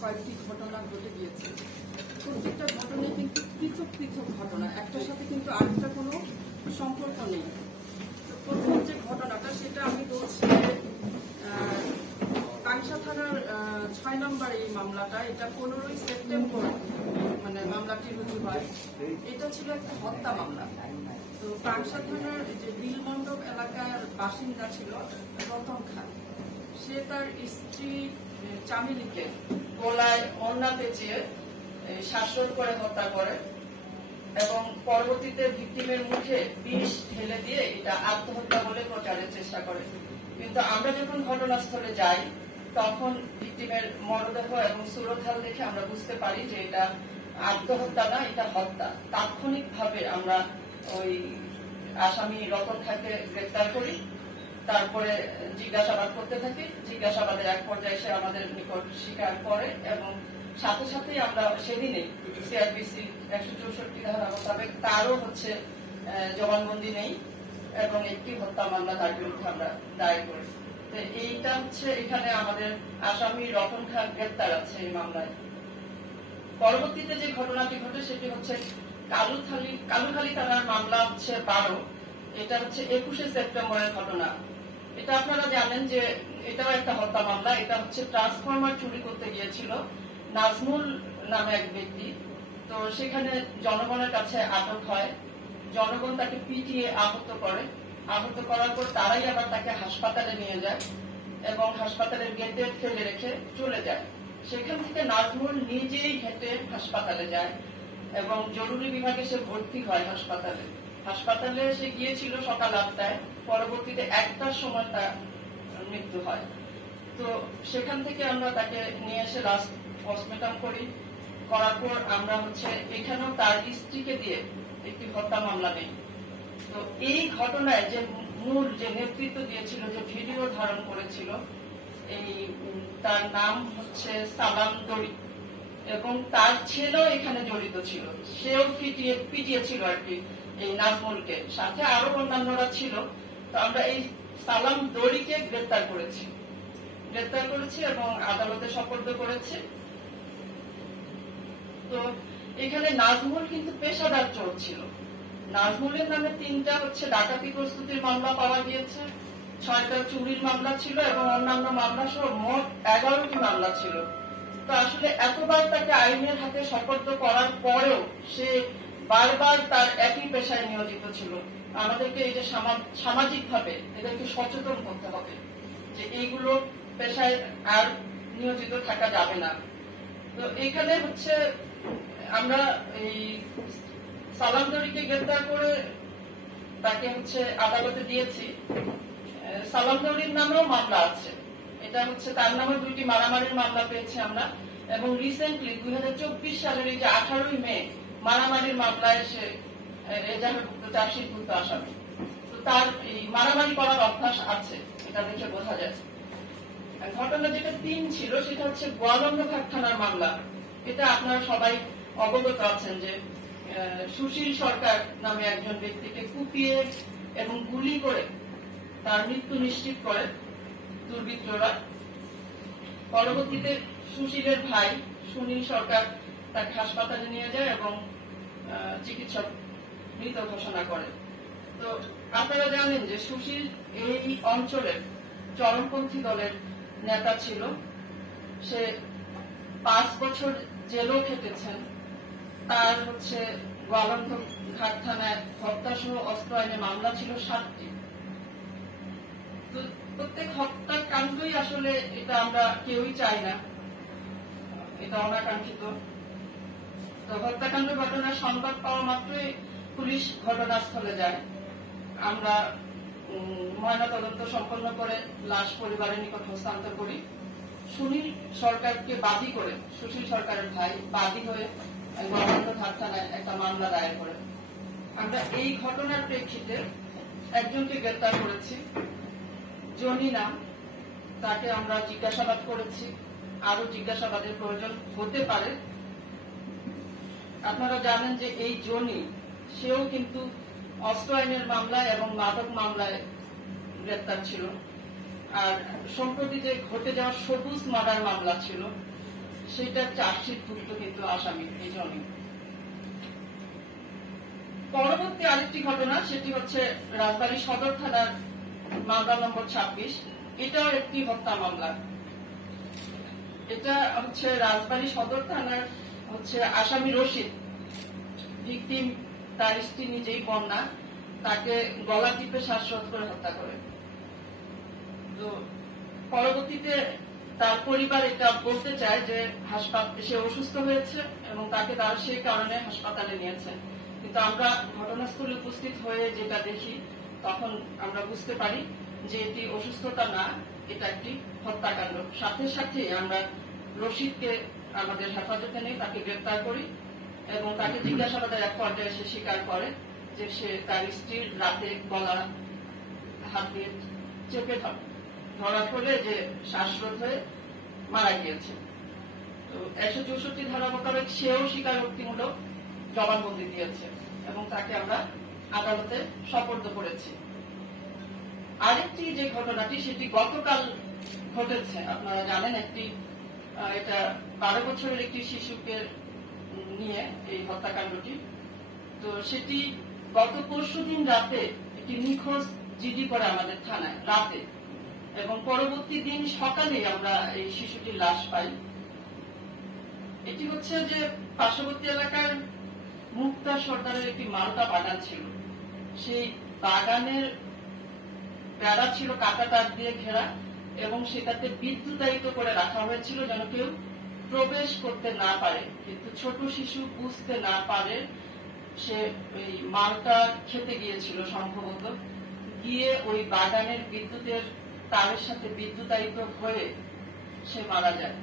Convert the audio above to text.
কয়েকটি ঘটনা ঘটে গিয়েছে। প্রত্যেকটা ঘটনায় কিন্তু পৃথক পৃথক ঘটনা, একটার সাথে কিন্তু আরেকটা কোনো সম্পর্ক নেই। তো প্রথম যে ঘটনাটা সেটা আমি বলছি কাংসা থানার ৬ নম্বর এই মামলাটা, এটা 15ই সেপ্টেম্বর মানে মামলাটি রুজু হয়। এটা ছিল একটা হত্যা মামলা। তো কাংসা থানার যে বিলমণ্ডপ এলাকার বাসিন্দা ছিল রতন খান, সে তার স্ত্রী চামেলিকে গলায় ওড়না পেঁচিয়ে শ্বাসরোধ করে হত্যা করে এবং পরবর্তীতে ভিকটিমের মুখে বিষ ঢেলে দিয়ে এটা আত্মহত্যা বলে প্রচারের চেষ্টা করে। কিন্তু আমরা যখন ঘটনাস্থলে যাই তখন ভিকটিমের মরদেহ এবং সুরতহাল দেখে আমরা বুঝতে পারি যে এটা আত্মহত্যা না, এটা হত্যা। তাৎক্ষণিকভাবে আমরা ওই আসামি রতন খানকে গ্রেফতার করি, তারপরে জিজ্ঞাসাবাদ করতে থাকি। জিজ্ঞাসাবাদের এক পর্যায়ে সে আমাদের নিকট স্বীকার করে এবং সাথে সাথেই আমরা সেদিনে সিআরপিসি 164 ধারা মোতাবেক তারও জবানবন্দি নেই এবং একটি হত্যা মামলা তার বিরুদ্ধে আমরা দায়ের করি। এইটা এখানে আমাদের আসামি রতন খান গ্রেফতার আছে এই মামলায়। পরবর্তীতে যে ঘটনাটি ঘটে সেটি কালুখালী থানার মামলা 12। এটা 21শে সেপ্টেম্বরের ঘটনা। এটা আপনারা জানেন যে এটাও একটা হত্যা মামলা। এটা ট্রান্সফরমার চুরি করতে গিয়েছিল নাজমুল নামে এক ব্যক্তি। তো সেখানে জনগণের কাছে আটক হয়, জনগণ তাকে পিটিয়ে আহত করে। আহত করার পর তারাই আবার তাকে হাসপাতালে নিয়ে যায় এবং হাসপাতালের গেটে ফেলে রেখে চলে যায়। সেখান থেকে নাজমুল নিজেই হেঁটে হাসপাতালে যায় এবং জরুরি বিভাগে সে ভর্তি হয় হাসপাতালে সে গিয়েছিল সকাল 8টায়, পরবর্তীতে 1টার সময় তার মৃত্যু হয়। তো সেখান থেকে আমরা তাকে নিয়ে এসে লাস্ট পোস্টমর্টম করার পর আমরা এখানেও তার স্ত্রীকে দিয়ে একটি হত্যা মামলা নেই। তো এই ঘটনায় যে মূল যে নেতৃত্ব দিয়েছিল, যে ভিডিও ধারণ করেছিল, তার নাম সালাম দড়ি এবং তার ছেলেও এখানে জড়িত ছিল। সেও পিটিয়েছিল আর কি এই নাজমুলকে, সাথে আরো অন্যান্যরা ছিল। তো আমরা এই সালাম দড়িকে গ্রেফতার করেছি এবং আদালতে সোপর্দ করেছি। তো এখানে নাজমুল কিন্তু পেশাদার চোর ছিল। নাজমুলের নামে 3টা ডাকাতি প্রস্তুতির মামলা পাওয়া গিয়েছে, 6টা চুরির মামলা ছিল এবং অন্যান্য মামলা সহ মোট 11টি মামলা ছিল। তো আসলে এতবার তাকে আইনের হাতে সোপর্দ করার পরেও সে বারবার তার একই পেশায় নিয়োজিত ছিল। আমাদেরকে এই যে সামাজিক ভাবে এদেরকে সচেতন করতে হবে যে এইগুলো পেশায় আর নিয়োজিত থাকা যাবে না। তো এখানে আমরা এই সালাম দড়িকে গ্রেফতার করে তাকে আদালতে দিয়েছি। সালাম দড়ির নামেও মামলা আছে। এটা তার নামে 2টি মারামারির মামলা পেয়েছি আমরা এবং রিসেন্টলি 2024 সালের এই যে 18ই মে মারামারির মামলায় সে এজাহারভুক্ত চার্জশিটভুক্ত আসামি। তো তার এই মারামারি করার অভ্যাস আছে, এটা দেখে বোঝা যায়। ঘটনা যেটা 3 ছিল সেটা গোয়ালন্দঘাট থানার মামলা। এটা আপনারা সবাই অবগত আছেন যে সুশীল সরকার নামে একজন ব্যক্তিকে কুপিয়ে এবং গুলি করে তার মৃত্যু নিশ্চিত করে দুর্বৃত্তরা। পরবর্তীতে সুশীলের ভাই সুনীল সরকার তাকে হাসপাতালে নিয়ে যায় এবং চিকিৎসক মৃত ঘোষণা করে। তো আপনারা জানেন যে সুশীল এই অঞ্চলের চরমপন্থী দলের নেতা ছিল। সে 5 বছর জেলও খেটেছেন। তার গোয়ালন্দঘাট থানায় হত্যা সহ অস্ত্র আইনে মামলা ছিল 7টি। তো প্রত্যেক হত্যাকাণ্ডই আসলে এটা আমরা কেউই চাই না, এটা অনাকাঙ্ক্ষিত। তো হত্যাকাণ্ড ঘটনার সংবাদ পাওয়া মাত্রই পুলিশ ঘটনাস্থলে যায়। আমরা ময়নাতদন্ত সম্পন্ন করে লাশ পরিবারের নিকট হস্তান্তর করি। সুনীল সরকারকে বাদী করে, সুশীল সরকারের ভাই বাদী হয়ে গোয়ালন্দঘাট থানায় একটা মামলা দায়ের করে। আমরা এই ঘটনার প্রেক্ষিতে একজনকে গ্রেফতার করেছি, জনি নাম। তাকে আমরা জিজ্ঞাসাবাদ করেছি, আরো জিজ্ঞাসাবাদের প্রয়োজন হতে পারে। আপনারা জানেন যে এই জনি সেও কিন্তু অস্ত্র আইনের মামলায় এবং মাদক মামলায় গ্রেফতার ছিল। আর সম্প্রতি যে ঘটে যাওয়া সবুজ মার্ডার মামলা ছিল সেটা চার্জশিটভুক্ত কিন্তু আসামি এই জন্য। পরবর্তী আরেকটি ঘটনা, সেটি হচ্ছে রাজবাড়ী সদর থানার মামলা নম্বর 26। এটাও একটি হত্যা মামলা। এটা হচ্ছে রাজবাড়ী সদর থানার হচ্ছে আসামি রশিদ, ভিকটিম তার স্ত্রী নিজেই বন্যা, তাকে গলা টিপে শ্বাসরোধ করে হত্যা করে। তো পরবর্তীতে তার পরিবার এটা বলতে চায় যে সে অসুস্থ হয়েছে এবং তাকে তার সেই কারণে হাসপাতালে নিয়েছে, কিন্তু আমরা ঘটনাস্থলে উপস্থিত হয়ে যেটা দেখি তখন আমরা বুঝতে পারি যে এটি অসুস্থতা না, এটা একটি হত্যাকাণ্ড। সাথে সাথে আমরা রশিদকে আমাদের হেফাজতে নেই, তাকে গ্রেপ্তার করি এবং তাকে জিজ্ঞাসাবাদের এক পর্যায়ে সে স্বীকার করে যে সে তার স্ত্রীর রাতে গলা হাত দিয়ে চেপে ধরা পড়ে যে শ্বাসরোধ হয়ে মারা গিয়েছে। তো 164 ধারা মোতাবেক সেও স্বীকারোক্তিমূলক জবানবন্দি দিয়েছে এবং তাকে আমরা আদালতে সোপর্দ করেছি। আরেকটি যে ঘটনাটি সেটি গতকাল ঘটেছে, আপনারা জানেন এটা 12 বছরের একটি শিশুকে নিয়ে এই হত্যাকাণ্ডটি। তো সেটি গত পরশুদিন রাতে একটি নিখোঁজ জিডি করে আমাদের থানায় রাতে, এবং পরবর্তী দিন সকালে আমরা এই শিশুটির লাশ পাই। এটি হচ্ছে যে পার্শ্ববর্তী এলাকার মুক্তা সর্দারের একটি মালটা বাগান ছিল, সেই বাগানের বেড়া ছিল কাঁটা তার দিয়ে ঘেরা এবং সেটাতে বিদ্যুতায়িত করে রাখা হয়েছিল যেন কেউ প্রবেশ করতে না পারে, কিন্তু ছোট শিশু বুঝতে না পারে সে ওই মালটা খেতে গিয়েছিল সম্ভবত, গিয়ে ওই বাগানের বিদ্যুতের তারের সাথে বিদ্যুতায়িত হয়ে সে মারা যায়।